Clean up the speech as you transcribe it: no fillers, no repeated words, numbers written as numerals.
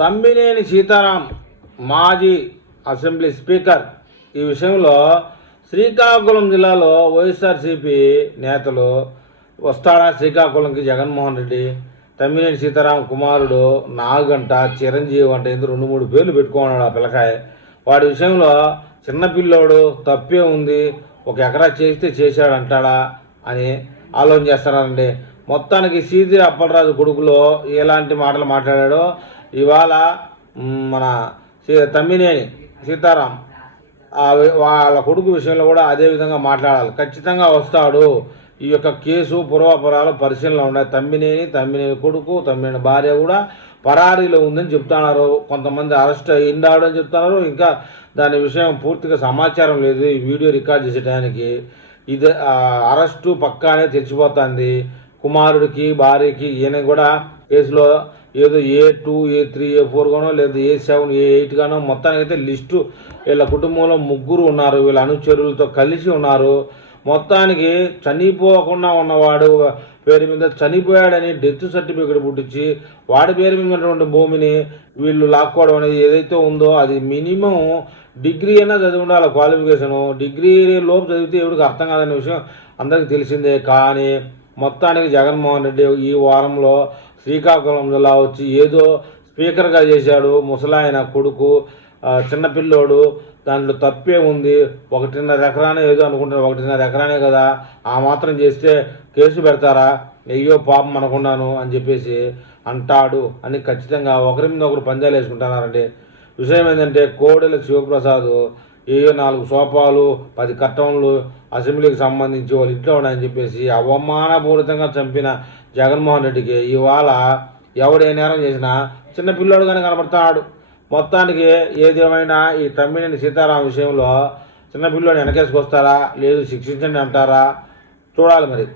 తమ్మినేని సీతారాం మాజీ assembly speaker ఈ విషయంలో శ్రీకాకుళం జిల్లాలో వైఎస్ఆర్సీపీ నేతలు వస్తాడా శ్రీకాకుళంకి జగన్మోహన్ రెడ్డి, తమ్మినేని సీతారాం కుమారుడు నాగంట, చిరంజీవి అంట ఎందుకు 2-3 పేర్లు పెట్టుకున్నాడు ఆ పిల్లకాయ. వాడి విషయంలో చిన్నపిల్లోడు తప్పే ఉంది, 1 ఎకరా చేస్తే చేశాడు అంటాడా అని ఆలోచన చేస్తారండి. మొత్తానికి సీది అప్పలరాజు కొడుకులో ఎలాంటి మాటలు మాట్లాడాడో ఇవాళ మన తమ్మినేని సీతారాం వాళ్ళ కొడుకు విషయంలో కూడా అదే విధంగా మాట్లాడాలి. ఖచ్చితంగా వస్తాడు. ఈ యొక్క కేసు పూర్వాపరాలు పరిశీలనలో ఉన్నాయి. తమ్మినేని కొడుకు, తమ్మినేని భార్య కూడా పరారీలో ఉందని చెప్తున్నారు. కొంతమంది అరెస్ట్ అయ్యిందాడు అని చెప్తున్నారు. ఇంకా దాని విషయం పూర్తిగా సమాచారం లేదు. ఈ వీడియో రికార్డ్ చేసేటానికి ఇది అరెస్టు పక్కానే తెలిసిపోతుంది. కుమారుడికి భార్యకి ఈయన కూడా కేసులో ఏదో A2, A3, A4 గానో లేదా A7, A8 గానో మొత్తానికి అయితే లిస్టు వీళ్ళ కుటుంబంలో 3 ఉన్నారు. వీళ్ళ అనుచరులతో కలిసి ఉన్నారు. మొత్తానికి చనిపోకుండా ఉన్నవాడు పేరు మీద చనిపోయాడని డెత్ సర్టిఫికేట్ పుట్టించి వాడి పేరు మీద ఉన్నటువంటి భూమిని వీళ్ళు లాక్కోవడం అనేది ఏదైతే ఉందో అది మినిమం డిగ్రీ అయినా చదివి ఉండాలి. క్వాలిఫికేషను డిగ్రీ లోపు చదివితే ఎవరికి అర్థం కాదనే విషయం అందరికీ తెలిసిందే. కానీ మొత్తానికి జగన్మోహన్ రెడ్డి ఈ వారంలో శ్రీకాకుళం జిల్లా వచ్చి ఏదో స్పీకర్గా చేశాడు. ముసలాయన కొడుకు చిన్నపిల్లోడు, దాంట్లో తప్పే ఉంది. 1.5 ఎకరానే ఏదో అనుకుంటారు. 1.5 ఎకరానే కదా, ఆ మాత్రం చేస్తే కేసు పెడతారా, అయ్యో పాపం అనుకున్నాను అని చెప్పేసి అంటాడు అని ఖచ్చితంగా ఒకరి మీద ఒకరు పందాలు వేసుకుంటున్నారండి. విషయం ఏంటంటే కోడెల శివప్రసాద్ ఏయో 4 సోఫాలు 10 కట్టంలు అసెంబ్లీకి సంబంధించి వాళ్ళ ఇంట్లో ఉన్నాయని చెప్పేసి అవమానపూరితంగా చంపిన జగన్మోహన్ రెడ్డికి ఇవాళ ఎవడే నేరం చేసినా చిన్న పిల్లోడుగానే కనబడతాడు. మొత్తానికి ఏదేమైనా ఈ తమ్మినేని సీతారాం విషయంలో చిన్నపిల్లోని వెనకేసుకొస్తారా లేదు శిక్షించండి అంటారా చూడాలి మరి.